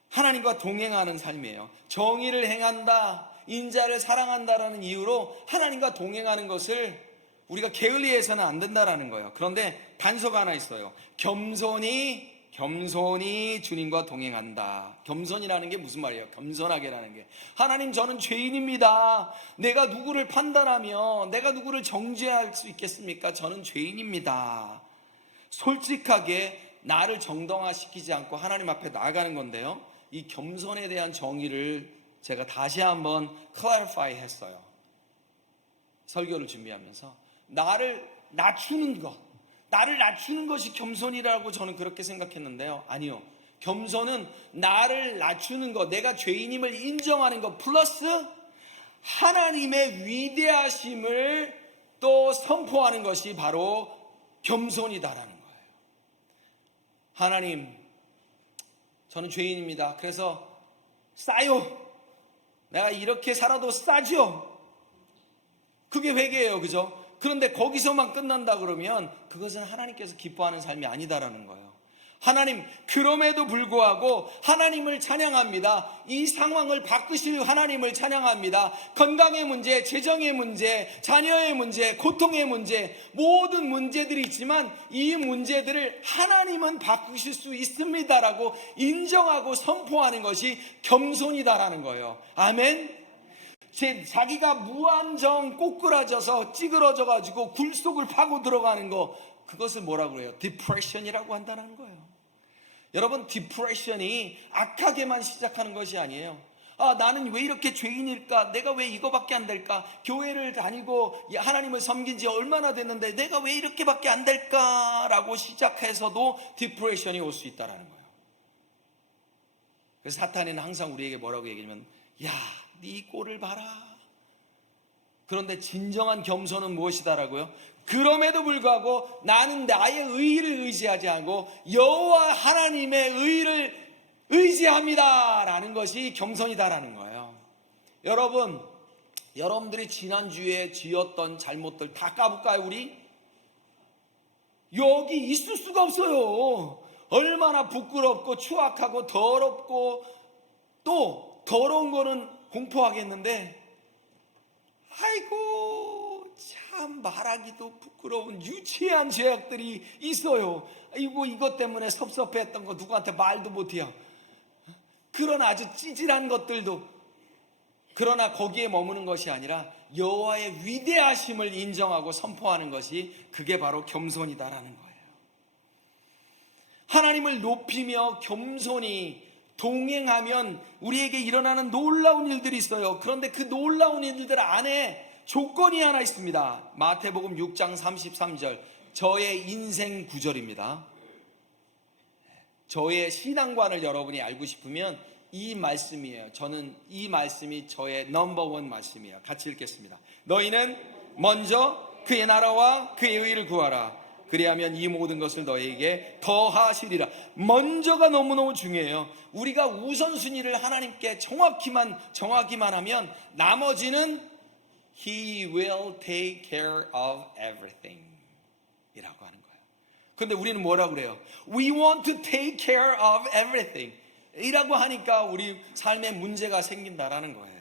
하나님과 동행하는 삶이에요. 정의를 행한다, 인자를 사랑한다라는 이유로 하나님과 동행하는 것을 우리가 게을리해서는 안 된다라는 거예요. 그런데 단서가 하나 있어요. 겸손히 주님과 동행한다. 겸손이라는 게 무슨 말이에요? 겸손하게라는 게, 하나님, 저는 죄인입니다. 내가 누구를 판단하며 내가 누구를 정죄할 수 있겠습니까? 저는 죄인입니다. 솔직하게 나를 정당화시키지 않고 하나님 앞에 나아가는 건데요, 이 겸손에 대한 정의를 제가 다시 한번 clarify 했어요. 설교를 준비하면서 나를 낮추는 것이 겸손이라고 저는 그렇게 생각했는데요, 아니요. 겸손은 나를 낮추는 것, 내가 죄인임을 인정하는 것 플러스 하나님의 위대하심을 또 선포하는 것이 바로 겸손이다라는 거예요. 하나님, 저는 죄인입니다. 그래서 싸요. 내가 이렇게 살아도 싸죠. 그게 회개예요, 그죠? 그런데 거기서만 끝난다 그러면 그것은 하나님께서 기뻐하는 삶이 아니다라는 거예요. 하나님, 그럼에도 불구하고 하나님을 찬양합니다. 이 상황을 바꾸실 하나님을 찬양합니다. 건강의 문제, 재정의 문제, 자녀의 문제, 고통의 문제, 모든 문제들이 있지만 이 문제들을 하나님은 바꾸실 수 있습니다라고 인정하고 선포하는 것이 겸손이다라는 거예요. 아멘. 자기가 무한정 꼬꾸라져서 찌그러져가지고 굴 속을 파고 들어가는 거, 그것을 뭐라고 해요? 디프레션이라고 한다는 거예요. 여러분, 디프레션이 악하게만 시작하는 것이 아니에요. 나는 왜 이렇게 죄인일까? 내가 왜 이거밖에 안 될까? 교회를 다니고 하나님을 섬긴 지 얼마나 됐는데 내가 왜 이렇게밖에 안 될까? 라고 시작해서도 디프레션이 올 수 있다는 거예요. 그래서 사탄은 항상 우리에게 뭐라고 얘기하면, 야, 네 꼴을 봐라. 그런데 진정한 겸손은 무엇이다라고요? 그럼에도 불구하고 나는 나의 의의를 의지하지 않고 여호와 하나님의 의의를 의지합니다라는 것이 겸손이다라는 거예요. 여러분, 여러분들이 지난주에 지었던 잘못들 다 까볼까요? 우리? 여기 있을 수가 없어요. 얼마나 부끄럽고 추악하고 더럽고, 또 더러운 거는 공포하겠는데, 아이고 참 말하기도 부끄러운 유치한 죄악들이 있어요. 아이고 이것 때문에 섭섭했던 거 누구한테 말도 못해요. 그런 아주 찌질한 것들도, 그러나 거기에 머무는 것이 아니라 여호와의 위대하심을 인정하고 선포하는 것이, 그게 바로 겸손이다라는 거예요. 하나님을 높이며 겸손히 동행하면 우리에게 일어나는 놀라운 일들이 있어요. 그런데 그 놀라운 일들 안에 조건이 하나 있습니다. 마태복음 6장 33절, 저의 인생 구절입니다. 저의 신앙관을 여러분이 알고 싶으면 이 말씀이에요. 저는 이 말씀이 저의 넘버원 말씀이에요. 같이 읽겠습니다. 너희는 먼저 그의 나라와 그의 의를 구하라. 그리하면 이 모든 것을 너희에게 더하시리라. 먼저가 너무너무 중요해요. 우리가 우선순위를 하나님께 정하기만 하면 나머지는 He will take care of everything 이라고 하는 거예요. 그런데 우리는 뭐라고 그래요? We want to take care of everything 이라고 하니까 우리 삶에 문제가 생긴다라는 거예요.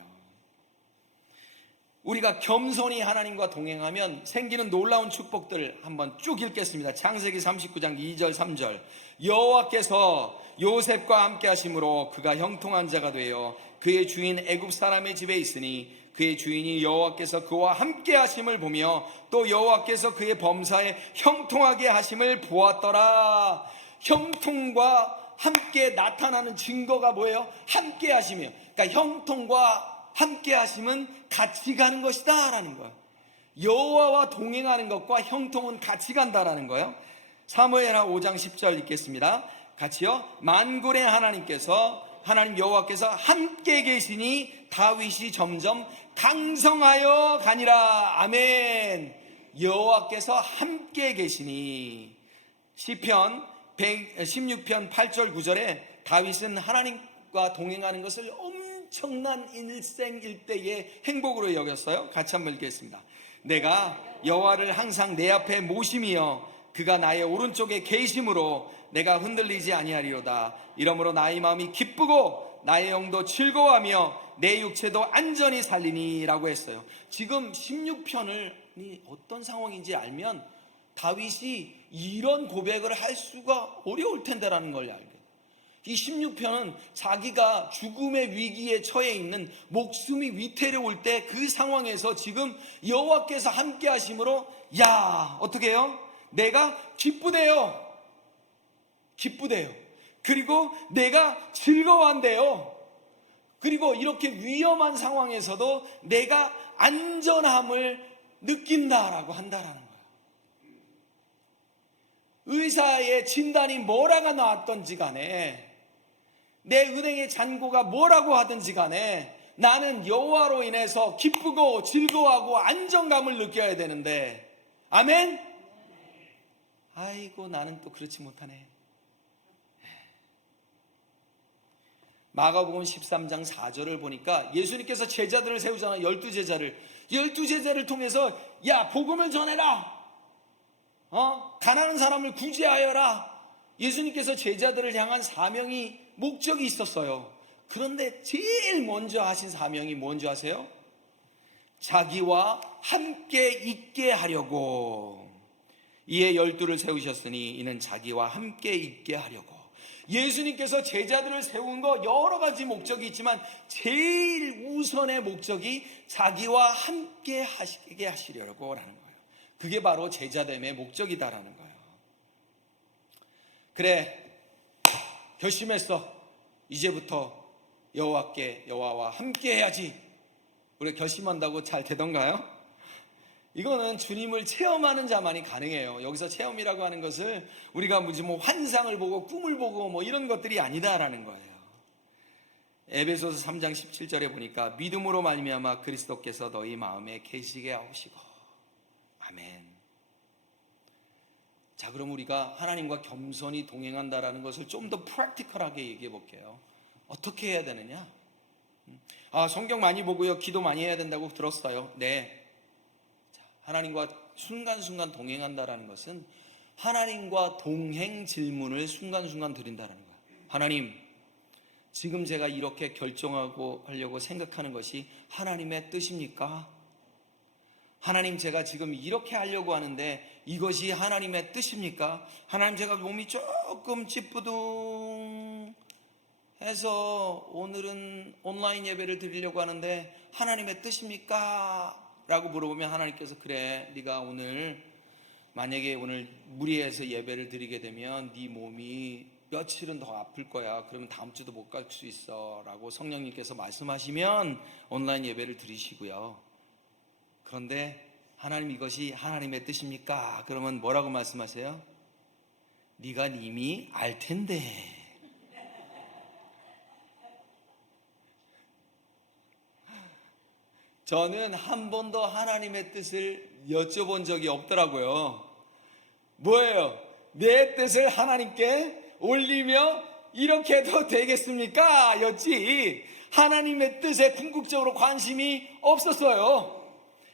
우리가 겸손히 하나님과 동행하면 생기는 놀라운 축복들 한번 쭉 읽겠습니다. 창세기 39장 2절 3절. 여호와께서 요셉과 함께 하심으로 그가 형통한 자가 되어 그의 주인 애굽 사람의 집에 있으니 그의 주인이 여호와께서 그와 함께 하심을 보며 또 여호와께서 그의 범사에 형통하게 하심을 보았더라. 형통과 함께 나타나는 증거가 뭐예요? 함께 하시며, 그러니까 형통과 함께 하심은 같이 가는 것이다 라는 거예요. 여호와와 동행하는 것과 형통은 같이 간다라는 거예요. 사무엘하 5장 10절 읽겠습니다. 같이요. 만군의 하나님 여호와께서 함께 계시니 다윗이 점점 강성하여 가니라. 아멘. 여호와께서 함께 계시니. 시편 16편 8절 9절에 다윗은 하나님과 동행하는 것을 엄청난 일생일대의 행복으로 여겼어요. 같이 한번 읽겠습니다. 내가 여호와를 항상 내 앞에 모심이여 그가 나의 오른쪽에 계심으로 내가 흔들리지 아니하리로다. 이러므로 나의 마음이 기쁘고 나의 영도 즐거워하며 내 육체도 안전히 살리니 라고 했어요. 지금 16편이 어떤 상황인지 알면 다윗이 이런 고백을 할 수가 어려울 텐데라는 걸 알게. 이 16편은 자기가 죽음의 위기에 처해 있는, 목숨이 위태로울 때 그 상황에서 지금 여호와께서 함께 하심으로, 야 어떻게 해요? 내가 기쁘대요. 그리고 내가 즐거워한대요. 그리고 이렇게 위험한 상황에서도 내가 안전함을 느낀다라고 한다라는 거예요. 의사의 진단이 뭐라가 나왔던지 간에, 내 은행의 잔고가 뭐라고 하든지 간에 나는 여호와로 인해서 기쁘고 즐거워하고 안정감을 느껴야 되는데, 아멘? 아이고 나는 또 그렇지 못하네. 마가복음 13장 4절을 보니까 예수님께서 제자들을 세우잖아요. 12제자를 통해서 야 복음을 전해라, 가난한 사람을 구제하여라. 예수님께서 제자들을 향한 사명이, 목적이 있었어요. 그런데 제일 먼저 하신 사명이 뭔지 아세요? 자기와 함께 있게 하려고. 이에 12를 세우셨으니 이는 자기와 함께 있게 하려고. 예수님께서 제자들을 세운 거 여러 가지 목적이 있지만 제일 우선의 목적이 자기와 함께 하시게 하시려고 라는 거예요. 그게 바로 제자됨의 목적이다라는 거예요. 그래, 결심했어. 이제부터 여호와와 함께 해야지. 우리가 결심한다고 잘 되던가요? 이거는 주님을 체험하는 자만이 가능해요. 여기서 체험이라고 하는 것을 우리가 무슨 환상을 보고 꿈을 보고 이런 것들이 아니다라는 거예요. 에베소서 3장 17절에 보니까 믿음으로 말미암아 그리스도께서 너희 마음에 계시게 하시고. 아멘. 자, 그럼 우리가 하나님과 겸손히 동행한다라는 것을 좀 더 프랙티컬하게 얘기해 볼게요. 어떻게 해야 되느냐? 성경 많이 보고요, 기도 많이 해야 된다고 들었어요. 네. 자, 하나님과 순간순간 동행한다라는 것은 하나님과 동행 질문을 순간순간 드린다는 거예요. 하나님, 지금 제가 이렇게 결정하고 하려고 생각하는 것이 하나님의 뜻입니까? 하나님, 제가 지금 이렇게 하려고 하는데 이것이 하나님의 뜻입니까? 하나님, 제가 몸이 조금 찌뿌둥 해서 오늘은 온라인 예배를 드리려고 하는데 하나님의 뜻입니까? 라고 물어보면 하나님께서 그래, 네가 오늘 만약에 오늘 무리해서 예배를 드리게 되면 네 몸이 며칠은 더 아플 거야. 그러면 다음 주도 못 갈 수 있어 라고 성령님께서 말씀하시면 온라인 예배를 드리시고요. 그런데 하나님, 이것이 하나님의 뜻입니까? 그러면 뭐라고 말씀하세요? 네가 이미 알 텐데. 저는 한 번도 하나님의 뜻을 여쭤본 적이 없더라고요. 뭐예요? 내 뜻을 하나님께 올리며 이렇게 해도 되겠습니까? 였지, 하나님의 뜻에 궁극적으로 관심이 없었어요.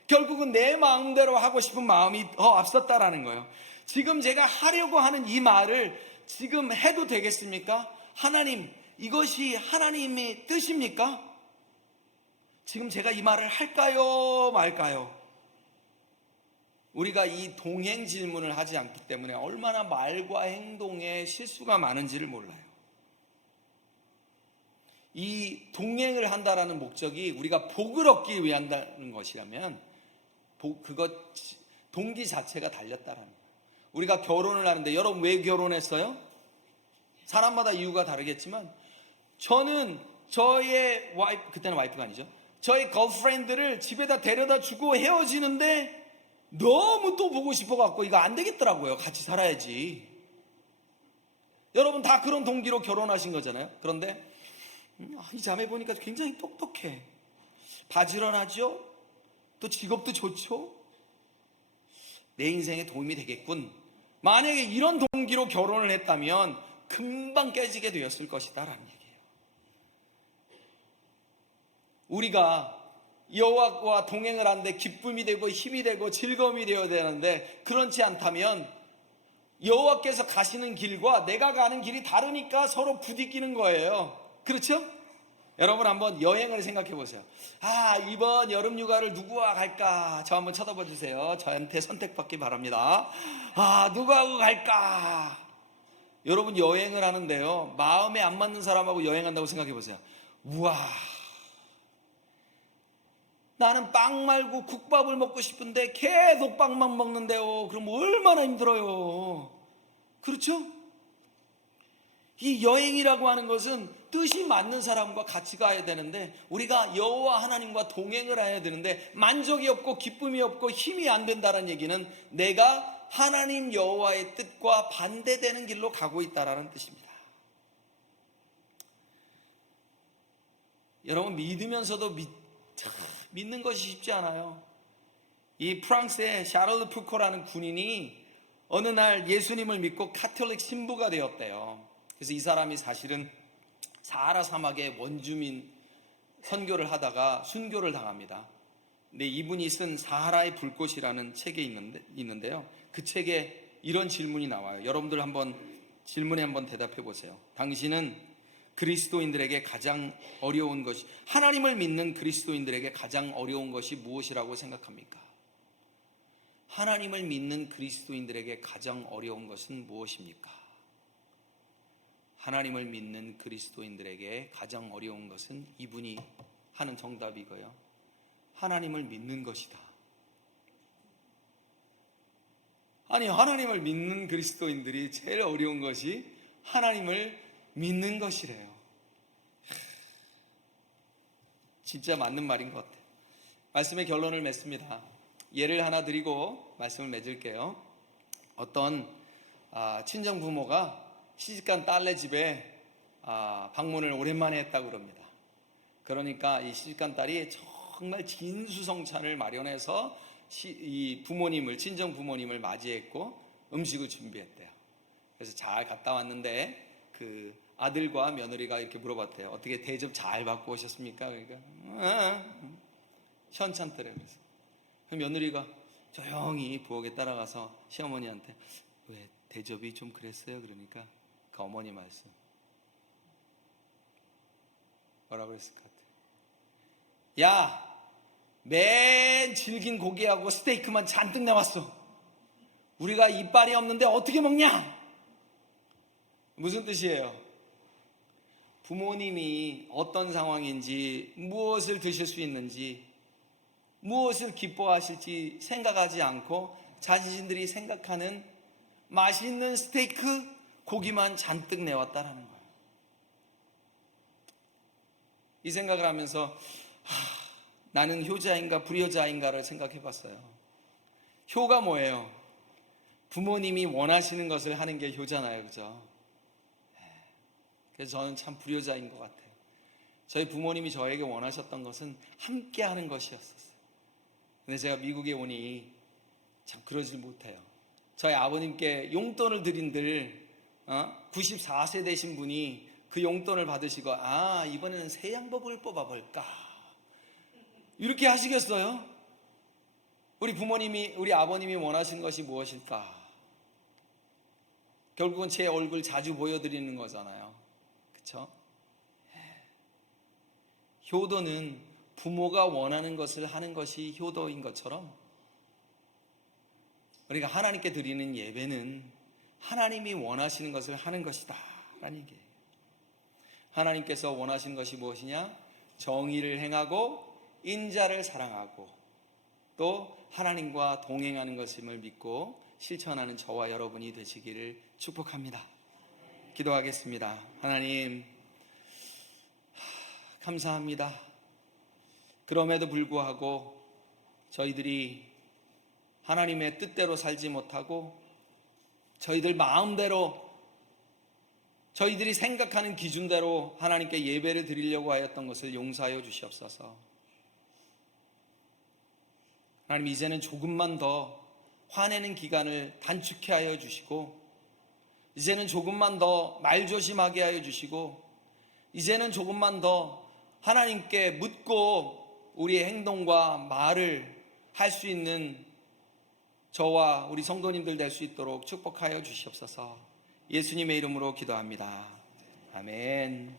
결국은 내 마음대로 하고 싶은 마음이 더 앞섰다라는 거예요. 지금 제가 하려고 하는 이 말을 지금 해도 되겠습니까? 하나님, 이것이 하나님의 뜻입니까? 지금 제가 이 말을 할까요, 말까요? 우리가 이 동행 질문을 하지 않기 때문에 얼마나 말과 행동에 실수가 많은지를 몰라요. 이 동행을 한다라는 목적이 우리가 복을 얻기 위한다는 것이라면 그것 동기 자체가 달렸다라는 거예요. 우리가 결혼을 하는데 여러분 왜 결혼했어요? 사람마다 이유가 다르겠지만 저는 저의 와이프, 그때는 와이프가 아니죠, 저의 걸프렌드를 집에다 데려다 주고 헤어지는데 너무 또 보고 싶어갖고 이거 안 되겠더라고요. 같이 살아야지. 여러분 다 그런 동기로 결혼하신 거잖아요. 그런데 이 자매 보니까 굉장히 똑똑해, 바지런하죠, 또 직업도 좋죠, 내 인생에 도움이 되겠군. 만약에 이런 동기로 결혼을 했다면 금방 깨지게 되었을 것이다 라는 얘기예요. 우리가 여호와와 동행을 하는데 기쁨이 되고 힘이 되고 즐거움이 되어야 되는데 그렇지 않다면 여호와께서 가시는 길과 내가 가는 길이 다르니까 서로 부딪히는 거예요. 그렇죠? 여러분 한번 여행을 생각해 보세요. 이번 여름 휴가를 누구와 갈까? 저 한번 쳐다봐 주세요. 저한테 선택받기 바랍니다. 누구하고 갈까? 여러분 여행을 하는데요, 마음에 안 맞는 사람하고 여행한다고 생각해 보세요. 우와, 나는 빵 말고 국밥을 먹고 싶은데 계속 빵만 먹는데요. 그럼 얼마나 힘들어요. 그렇죠? 이 여행이라고 하는 것은 뜻이 맞는 사람과 같이 가야 되는데 우리가 여호와 하나님과 동행을 해야 되는데 만족이 없고 기쁨이 없고 힘이 안 된다는 얘기는 내가 하나님 여호와의 뜻과 반대되는 길로 가고 있다는 뜻입니다. 여러분 믿으면서도 믿는 것이 쉽지 않아요. 이 프랑스의 샤를르 푸코라는 군인이 어느 날 예수님을 믿고 카톨릭 신부가 되었대요. 그래서 이 사람이 사실은 사하라 사막의 원주민 선교를 하다가 순교를 당합니다. 근데 이분이 쓴 사하라의 불꽃이라는 책에 있는데요. 그 책에 이런 질문이 나와요. 여러분들 한번 질문에 한번 대답해 보세요. 당신은 그리스도인들에게 가장 어려운 것이, 하나님을 믿는 그리스도인들에게 가장 어려운 것이 무엇이라고 생각합니까? 하나님을 믿는 그리스도인들에게 가장 어려운 것은 무엇입니까? 하나님을 믿는 그리스도인들에게 가장 어려운 것은 이분이 하는 정답이고요. 하나님을 믿는 것이다. 아니, 하나님을 믿는 그리스도인들이 제일 어려운 것이 하나님을 믿는 것이래요. 진짜 맞는 말인 것 같아요. 말씀의 결론을 맺습니다. 예를 하나 드리고 말씀을 맺을게요. 어떤 친정 부모가 시집간 딸네 집에 방문을 오랜만에 했다고 그럽니다. 그러니까 이 시집간 딸이 정말 진수성찬을 마련해서 이 부모님을, 친정 부모님을 맞이했고 음식을 준비했대요. 그래서 잘 갔다 왔는데 그 아들과 며느리가 이렇게 물어봤대요. 어떻게 대접 잘 받고 오셨습니까? 그러니까 현찬때래. 그래서 며느리가 조용히 부엌에 따라가서 시어머니한테 왜 대접이 좀 그랬어요? 그러니까 그 어머니 말씀 뭐라고 그랬을 것 같아요? 야, 맨 질긴 고기하고 스테이크만 잔뜩 나왔어. 우리가 이빨이 없는데 어떻게 먹냐? 무슨 뜻이에요? 부모님이 어떤 상황인지, 무엇을 드실 수 있는지, 무엇을 기뻐하실지 생각하지 않고 자신들이 생각하는 맛있는 스테이크, 고기만 잔뜩 내왔다라는 거예요. 이 생각을 하면서 나는 효자인가 불효자인가를 생각해 봤어요. 효가 뭐예요? 부모님이 원하시는 것을 하는 게 효잖아요. 그죠? 그래서 저는 참 불효자인 것 같아요. 저희 부모님이 저에게 원하셨던 것은 함께 하는 것이었어요. 근데 제가 미국에 오니 참 그러질 못해요. 저희 아버님께 용돈을 드린들 94세 되신 분이 그 용돈을 받으시고 이번에는 새 양복을 뽑아볼까 이렇게 하시겠어요? 우리 부모님이, 우리 아버님이 원하신 것이 무엇일까? 결국은 제 얼굴 자주 보여드리는 거잖아요. 그렇죠? 효도는 부모가 원하는 것을 하는 것이 효도인 것처럼 우리가 하나님께 드리는 예배는 하나님이 원하시는 것을 하는 것이다 라는 얘기예요. 하나님께서 원하시는 것이 무엇이냐? 정의를 행하고 인자를 사랑하고 또 하나님과 동행하는 것임을 믿고 실천하는 저와 여러분이 되시기를 축복합니다. 기도하겠습니다. 하나님, 감사합니다. 그럼에도 불구하고 저희들이 하나님의 뜻대로 살지 못하고 저희들 마음대로, 저희들이 생각하는 기준대로 하나님께 예배를 드리려고 하였던 것을 용서하여 주시옵소서. 하나님, 이제는 조금만 더 화내는 기간을 단축해 하여 주시고, 이제는 조금만 더 말조심하게 하여 주시고, 이제는 조금만 더 하나님께 묻고 우리의 행동과 말을 할 수 있는 저와 우리 성도님들 될 수 있도록 축복하여 주시옵소서. 예수님의 이름으로 기도합니다. 아멘.